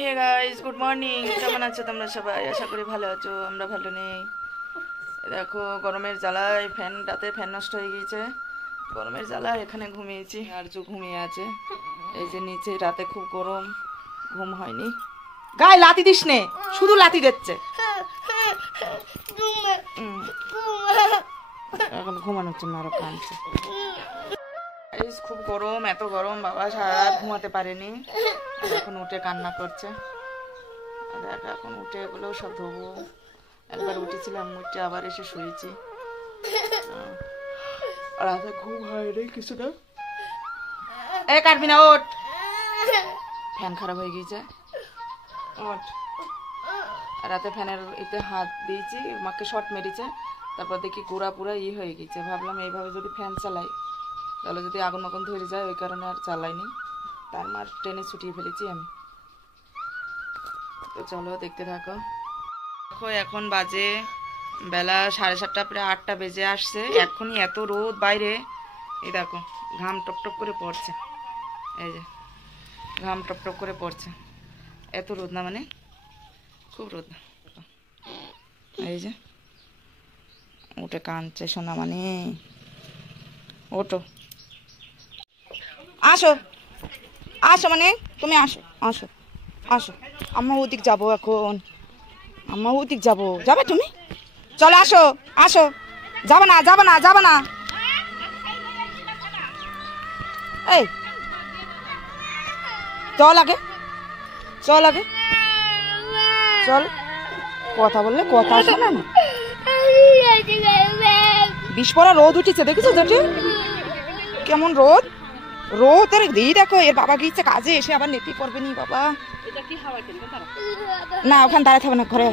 Hey guys, good morning. কেমন আছো তোমরা সবাই? আশা করি ভালো আছো। আমরা ভালো নেই। দেখো, গরমের জ্বালায় রাতে ফ্যান নষ্ট হয়ে গিয়েছে। গরমের জ্বালায় এখানে ঘুমিয়েছি, আর যে ঘুমিয়ে আছে এই যে নিচে। রাতে খুব গরম, ঘুম হয়নি। গায়ে লাথি দিস নে, শুধু লাথি দিচ্ছে। এখন ঘুমানো হচ্ছে না, আরো কাঁদছে। খুব গরম, এত গরম বাবা, সারা রাত ঘুমাতে পারেনি। এখন উঠে কান্না করছে। আর এখন উঠে এগুলো সব ধোবো। একবার উঠেছিলাম, উঠে আবার এসে শুয়েছি। রাতে ঘুম হয়নি কিছুটা। এ কাটবি না, ওঠ। ফ্যান খারাপ হয়ে গিয়েছে, ওঠ। রাতে ফ্যানের এতে হাত দিয়েছি, মাকে শর্ট মেরেছে। তারপর দেখি গোড়া পুরা হয়ে গেছে। ভাবলাম এইভাবে যদি ফ্যান চালাই তাহলে যদি আগুন মাগুন ধরে যায়, ওই কারণে আর চালাইনি। তার মার টেনে ছুটিয়ে ফেলেছি আমি। তো চলো দেখতে থাকো। দেখো, এখন বাজে বেলা 7:30, প্রায় 8টা বেজে আসছে। এখনই এত রোদ বাইরে। এই দেখো, ঘাম টপটপ করে পড়ছে। এই যে ঘাম টপটপ করে পড়ছে। এত রোদ না, মানে খুব রোদ। এই যে উঠে কাঁদছে সোনা, মানে ওঠো, আসো আসো, মানে তুমি আসো আসো আসো। আমরা ওদিক যাবো এখন, আমরা ওদিক যাবো। যাবে তুমি? চলো আসো আসো। যাবে না যাবে না যাবে না। এই চল আগে, চল আগে, চল। কথা বললে কথা শোনা না। বিস্ফোরা রোদ উঠেছে, দেখেছো যেটি কেমন রোদ। রোদ আর এই দেখো, এর বাবা গিয়েছে কাজে, এসে আবার নেতি পড়বে নি বাবা। না, ওখানে দাঁড়াতে হবে না, ঘরে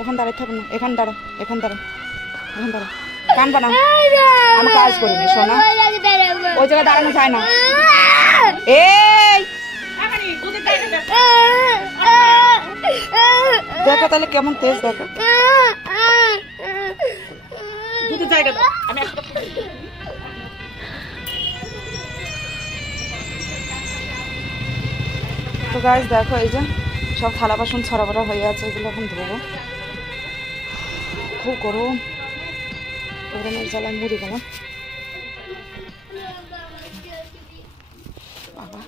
ওখানে দাঁড়াতে হবে না। এখানে দাঁড়া, এখানে দাঁড়া, এখানে দাঁড়া। কানবা না, আমি কাজ করিনি শোনা। ওই জায়গায় দাঁড়ানো যায় না। এই দেখো তাহলে কেমন তেজ, দেখো। তো গাইস দেখো, এই যে সব থালা বাসন ছড়াবড়া হয়ে আছে, এগুলো এখন ধোবো। খুব গরম, গরমের জ্বালায় মরে গেলাম বাবা।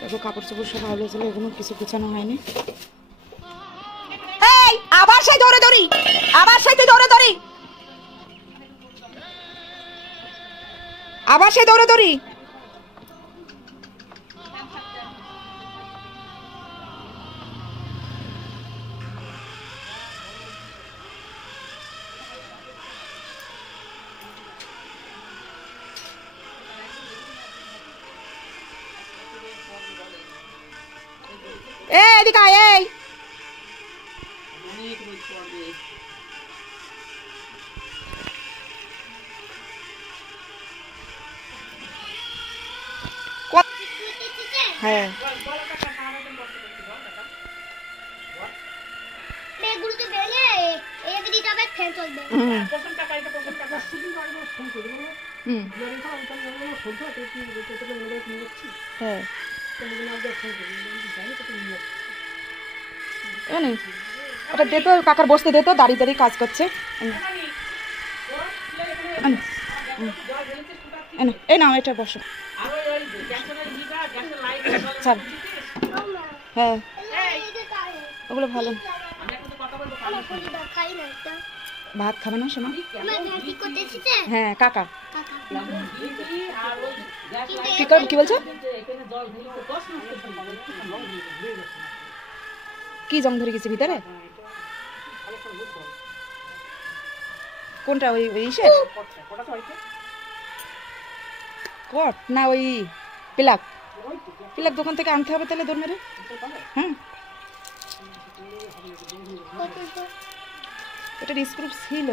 দেখো, কাপড় চোপড় সব আলো ছিল, এগুলো কিছু গুছানো হয়নি। এই আবার সেই দৌড়ে দৌড়ি, আবার সেই দৌড়ে দৌড়ি, আবার সেই দৌড়ে দৌড়ি। এদিকে আয়, এই হ্যাঁ। ওটা দে তো, কাকার বসতে দে তো, দাঁড়িয়ে দাঁড়িয়ে কাজ করছে। এই নাও, এটা বসো। হ্যাঁ, ওগুলো ভালো। ভাত খাবে না শোনা? হ্যাঁ, কাকা কি বলছো? কি জং ধরে গেছে ভিতরে? কোনটা? ওই ইসে কট না, ওই পিলাক দোকান থেকে আনতে হবে তাহলে, দৌড় মেরে। হ্যাঁ, এটার স্ক্রু ছিল,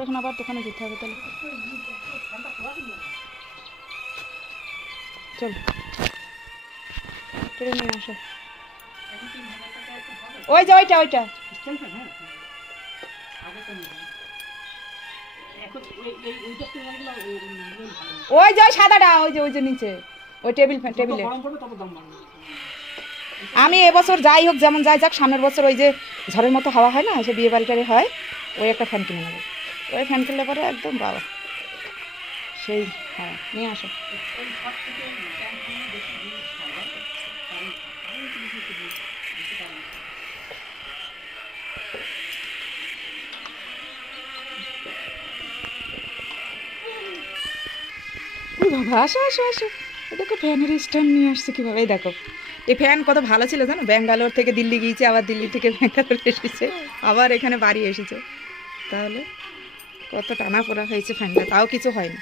এখন আবার দোকানে যেতে হবে তাহলে। চল কেড়ে নিয়ে আসো। ওই যে ওইটা ওই যে সাদাটা, ওই যে নিচে ওই টেবিল ফ্যান, টেবিলে। আমি এবছর যাই হোক যেমন যাই যাক, সামনের বছর ওই যে ঝড়ের মতো হাওয়া হয় না, সে বিয়ে বাড়িটারে হয়, ওই একটা ফ্যান কিনে নেবো। ওই ফ্যান কিনলে পরে একদম বাবা সেই। হ্যাঁ নিয়ে আসো। বাবা আসো আসো আসো, দেখো ফ্যানের স্ট্যান্ড নিয়ে আসছে কীভাবে। এই দেখো এই ফ্যান কত ভালো ছিল জানো, ব্যাঙ্গালোর থেকে দিল্লি গিয়েছে, আবার দিল্লি থেকে ব্যাঙ্গালোর এসেছে, আবার এখানে বাড়ি এসেছে, তাহলে কত টানা পোড়া হয়েছে ফ্যানটা, তাও কিছু হয়নি।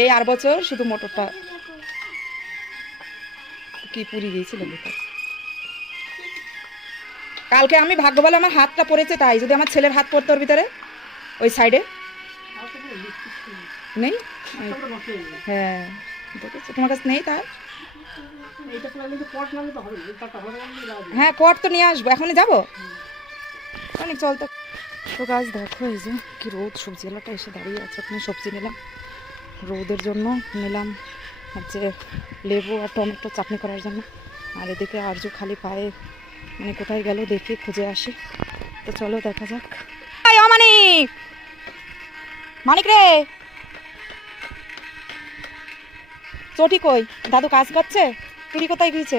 এই আর বছর শুধু মোটরটা কি পুড়ে গিয়েছিল ভিতর। কালকে আমি ভাগ্য বলে আমার হাতটা পড়েছে, তাই যদি আমার ছেলের হাত পড়তো ওর ভিতরে ওই সাইডে নেই। হ্যাঁ দেখেছো, তোমার কাছে নেই তার? হ্যাঁ কট তো নিয়ে আসবো, এখনই যাবো অনেক চল তো। তো গাছ দেখো এই যে কি রোদ, সবজিওয়ালাটা এসে দাঁড়িয়ে আছে, ওখানে সবজি নিলাম রোদের জন্য, নিলাম হচ্ছে লেবু আর টমেটো চাটনি করার জন্য। আর এদিকে আরজু খালি পায়ে মানে কোথায় গেল দেখি খুঁজে আসি। তো চলো দেখা যাক। মানিক, মানিক রে, চটি কই? দাদু কাজ করছে, তুই কোথায় গিয়েছে?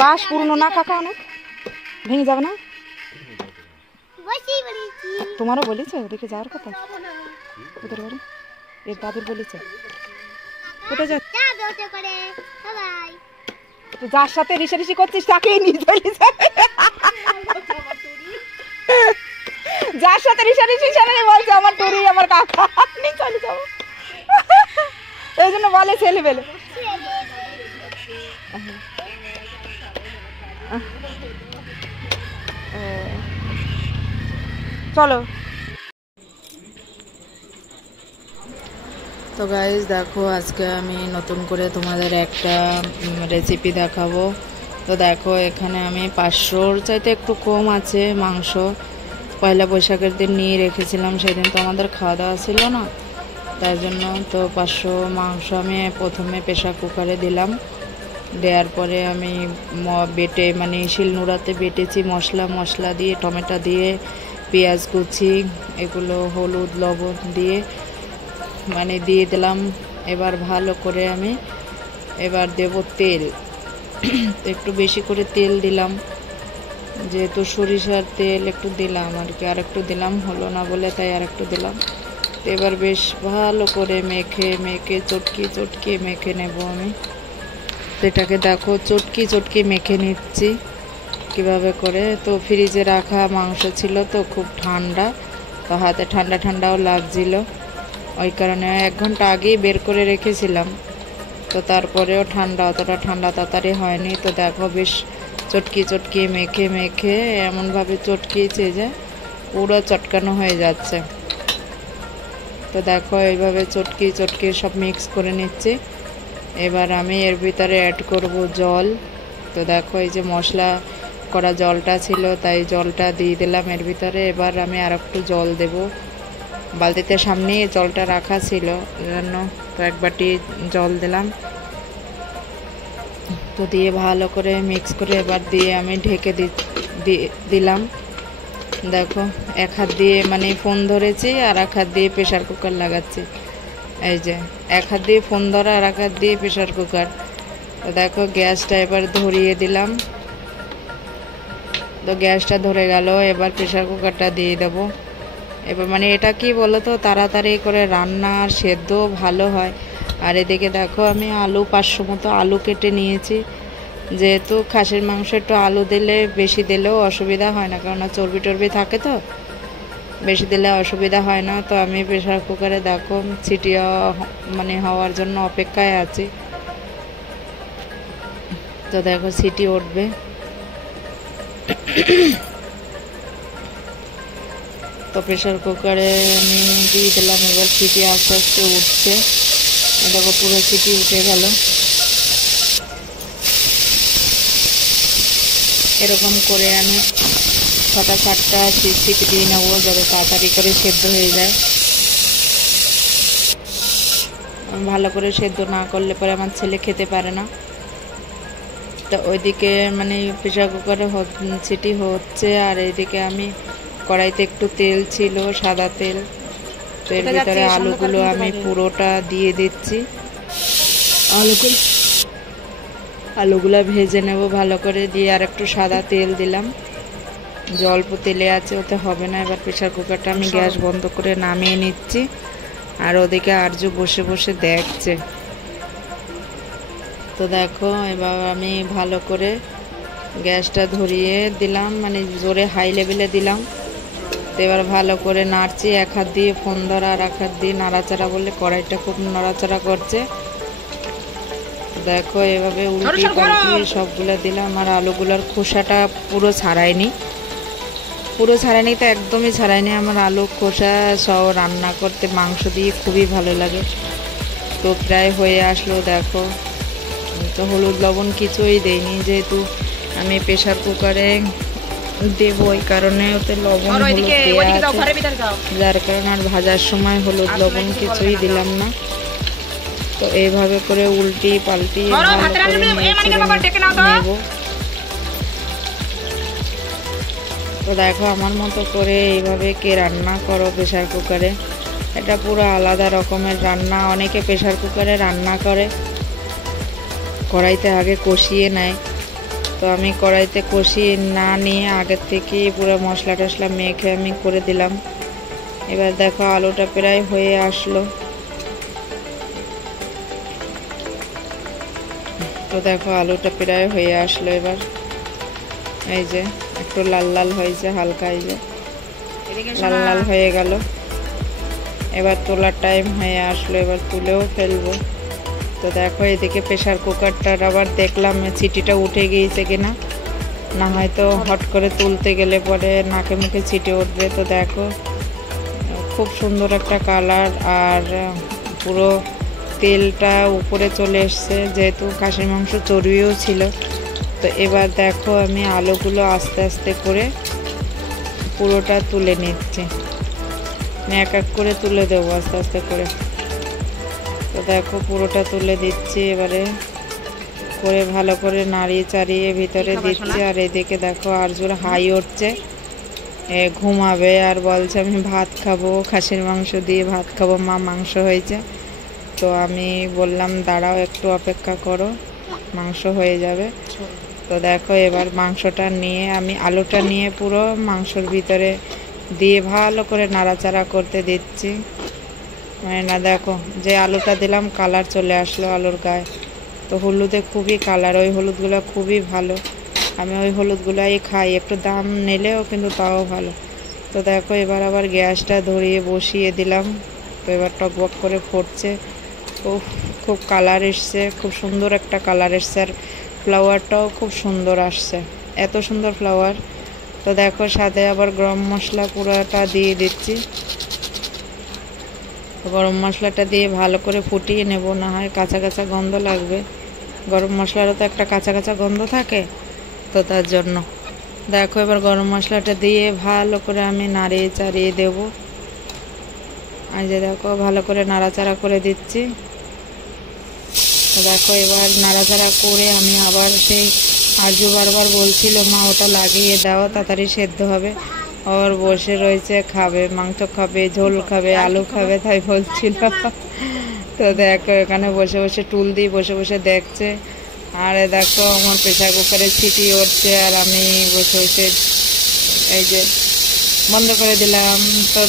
বাস পুরনো না কাকা, অনেক ভেঙে যাবে না? তোমারও বলেছে ওদিকে যাওয়ার কথা, ওদের বাড়ি এর দাদুর বলেছে। কোথায় যা, যার সাথে রিসারিসি করছিস তাকেই নিয়ে চলে যাবে, যার সাথে রিসারিসি বলছে আমার টুরি আমার কাকা নিয়ে চলে যাবো, এই জন্য বলে ছেলে বেলে। চলো। তো গাইস দেখো আজকে আমি নতুন করে তোমাদের একটা রেসিপি দেখাবো। তো দেখো এখানে আমি 500-র চাইতে একটু কম আছে মাংস, পয়লা বৈশাখের দিন নিয়ে রেখেছিলাম, সেদিন তো আমাদের খাওয়া দাওয়া ছিল না, তার জন্য তো 500 মাংস আমি প্রথমে প্রেসার কুকারে দিলাম, দেওয়ার পরে আমি বেটে মানে শিলনোড়াতে বেটেছি, মশলা দিয়ে টমেটো দিয়ে পেঁয়াজ কুচি এগুলো হলুদ লবণ দিয়ে মানে দিয়ে দিলাম। এবার ভালো করে আমি এবার দেব তেল, একটু বেশি করে তেল দিলাম, যেহেতু সরিষার তেল একটু দিলাম আর কি, আর একটু দিলাম হলো না বলে তাই আর একটু দিলাম। এবার বেশ ভালো করে মেখে চটকি মেখে নেব আমি। এটাকে দেখো চটকি মেখে নিচ্ছি কিভাবে করে। তো ফ্রিজে রাখা মাংস ছিল তো খুব ঠান্ডা, তো হাতে ঠান্ডাও লাগছিল, ওই কারণে 1 ঘন্টা আগেই বের করে রেখেছিলাম, তো তারপরেও অতটা ঠান্ডা তাড়াতাড়ি হয়নি। তো দেখো বেশ চটকি মেখে এমনভাবে চটকিয়েছে যে পুরো চটকানো হয়ে যাচ্ছে। তো দেখো এইভাবে চটকি সব মিক্স করে নিচ্ছি। এবার আমি এর ভিতরে অ্যাড করব জল। তো দেখো এই যে মশলা করা জলটা ছিল, তাই জলটা দিয়ে দিলাম এর ভিতরে। এবার আমি আর একটু জল দেব, বালতিতে সামনে জলটা রাখা ছিল জন্য, তো 1 বাটি জল দিলাম। তো দিয়ে ভালো করে মিক্স করে এবার দিয়ে আমি ঢেকে দিলাম। দেখো 1 হাত দিয়ে মানে ফোন ধরেছি আর 1 হাত দিয়ে প্রেসার কুকার লাগাচ্ছি, এই যে 1 হাত দিয়ে ফোন ধরা আর 1 হাত দিয়ে প্রেসার কুকার। তো দেখো গ্যাসটা এবার ধরিয়ে দিলাম, তো গ্যাসটা ধরে গেল। এবার প্রেসার কুকারটা দিয়ে দেবো। এবার মানে এটা কি বলো তো, তাড়াতাড়ি করে রান্না আর সেদ্ধ ভালো হয়। আর এদিকে দেখো আমি আলু 500 মতো আলু কেটে নিয়েছি, যেহেতু খাসির মাংস একটু আলু দিলে বেশি দিলেও অসুবিধা হয় না, কারণ চর্বি টর্বি থাকে তো বেশি দিলে অসুবিধা হয় না। তো আমি প্রেসার কুকারে দেখো সিটি মানে হওয়ার জন্য অপেক্ষায় আছি। তো দেখো সিটি উঠবে, তো প্রেসার কুকারে আমি দিয়ে দিলাম। এবার সিটি আস্তে আস্তে উঠছে, দেখো পুরো সিটি উঠে গেল। এরকম করে আমি 6-7টা সিটি দিয়ে নেবো, যাতে তাড়াতাড়ি করে সেদ্ধ হয়ে যায়। ভালো করে সেদ্ধ না করলে পরে আমার ছেলে খেতে পারে না। তো ওইদিকে মানে প্রেশার কুকারে সিটি হচ্ছে, আর এইদিকে আমি কড়াইতে একটু তেল ছিল, সাদা তেল। তো এর ভিতরে আলুগুলো আমি পুরোটা দিয়ে দিচ্ছি। আলুগুলো ভেজে নেব ভালো করে, দিয়ে আর একটু সাদা তেল দিলাম। অল্প তেলে আছে, ওতে হবে না। এবার প্রেশার কুকারটা আমি গ্যাস বন্ধ করে নামিয়ে নিচ্ছি। আর ওদিকে আরজু বসে বসে দেখছে। তো দেখো এবার আমি ভালো করে গ্যাসটা ধরিয়ে দিলাম, মানে জোরে হাই লেভেলে দিলাম। তো এবার ভালো করে নাড়ছি, এক হাত দিয়ে ফোন ধরা আর এক হাত দিয়ে নাড়াচাড়া, বললে কড়াইটা খুব নড়াচাড়া করছে। দেখো এভাবে উল্টিয়ে পাল্টিয়ে সবগুলো দিলাম। আর আলুগুলোর খোসাটা পুরো ছাড়াইনি, তো একদমই ছাড়াইনি। আমার আলু খোসা সব রান্না করতে মাংস দিয়ে খুবই ভালো লাগে। তো প্রায় হয়ে আসলো দেখো। তো হলুদ লবণ কিছুই দেইনি, যেহেতু আমি প্রেশার কুকারে দেব, ওই কারণে ওতে লবণ হলুদ দেওয়া আছে, যার কারণে আর ভাজার সময় হলুদ লবণ কিছুই দিলাম না। তো এইভাবে করে উল্টি পাল্টি নেব। তো দেখো আমার মতো করে এইভাবে কে রান্না করো প্রেশার কুকারে, এটা পুরো আলাদা রকমের রান্না। অনেকে প্রেশার কুকারে রান্না করে কড়াইতে আগে কষিয়ে নেয়, তো আমি কড়াইতে কষিয়ে না নিয়ে আগের থেকে পুরো মশলা টশলা মেখে আমি করে দিলাম। এবার দেখো আলুটা প্রায় হয়ে আসলো। তো দেখো আলুটা প্রায় হয়ে আসলো। এবার এই যে একটু লাল লাল হয়েছে, হালকা এই যে লাল লাল হয়ে গেল। এবার তোলার টাইম হয়ে আসলো, এবার তুলেও ফেলবো। তো দেখো এদিকে প্রেশার কুকারটার আবার দেখলাম সিটিটা উঠে গিয়েছে কিনা, না হয়তো হট করে তুলতে গেলে পরে নাকে মুখে ছিটে উঠবে। তো দেখো খুব সুন্দর একটা কালার, আর পুরো তেলটা উপরে চলে এসছে, যেহেতু খাসির মাংস চর্বিও ছিল। তো এবার দেখো আমি আলুগুলো আস্তে আস্তে করে পুরোটা তুলে নিচ্ছি, এক এক করে তুলে দেবো আস্তে আস্তে করে। তো দেখো পুরোটা তুলে দিচ্ছি এবারে করে, ভালো করে নাড়িয়ে চাড়িয়ে ভিতরে দিচ্ছি। আর এদিকে দেখো আরজুর হাই উঠছে, ঘুমাবে আর বলছে আমি ভাত খাবো, খাসির মাংস দিয়ে ভাত খাবো মা, মাংস হয়েছে। তো আমি বললাম দাঁড়াও একটু অপেক্ষা করো, মাংস হয়ে যাবে। তো দেখো এবার মাংসটা নিয়ে আমি আলুটা নিয়ে পুরো মাংসর ভিতরে দিয়ে ভালো করে নাড়াচাড়া করতে দিচ্ছি। মানে না দেখো যে আলুটা দিলাম কালার চলে আসলো আলুর গায়ে। তো হলুদে খুবই কালার, ওই হলুদগুলো খুবই ভালো, আমি ওই হলুদগুলাই খাই, একটু দাম নিলেও কিন্তু তাও ভালো। তো দেখো এবার আবার গ্যাসটা ধরিয়ে বসিয়ে দিলাম। তো এবার টকবক করে ফুটছে, খুব কালার এসছে, খুব সুন্দর একটা কালার এসছে। আর ফ্লাওয়ারটাও খুব সুন্দর আসছে, এত সুন্দর ফ্লাওয়ার। তো দেখো সাথে আবার গরম মশলা পুরোটা দিয়ে দিচ্ছি। গরম মশলাটা দিয়ে ভালো করে ফুটিয়ে নেব, না হয় কাঁচা কাঁচা গন্ধ লাগবে। গরম মশলারও তো একটা কাঁচা কাঁচা গন্ধ থাকে, তো তার জন্য দেখো এবার গরম মশলাটা দিয়ে ভালো করে আমি নাড়িয়ে চাড়িয়ে দেব। আর যে দেখো ভালো করে নাড়াচাড়া করে দিচ্ছি। তো দেখো এবার নাড়াচাড়া করে আমি আবার সেই আরজু বারবার বলছিল মা ওটা লাগিয়ে দাও তাড়াতাড়ি সেদ্ধ হবে, আর বসে রয়েছে খাবে, মাংস খাবে, ঝোল খাবে, আলু খাবে, তাই বলছিল। তো দেখো এখানে বসে বসে টুল দিয়ে বসে বসে দেখছে। আর দেখো আমার প্রেসার কুকারে সিটি উঠছে, আর আমি বসে বসে এই যে বন্ধ করে দিলাম। তো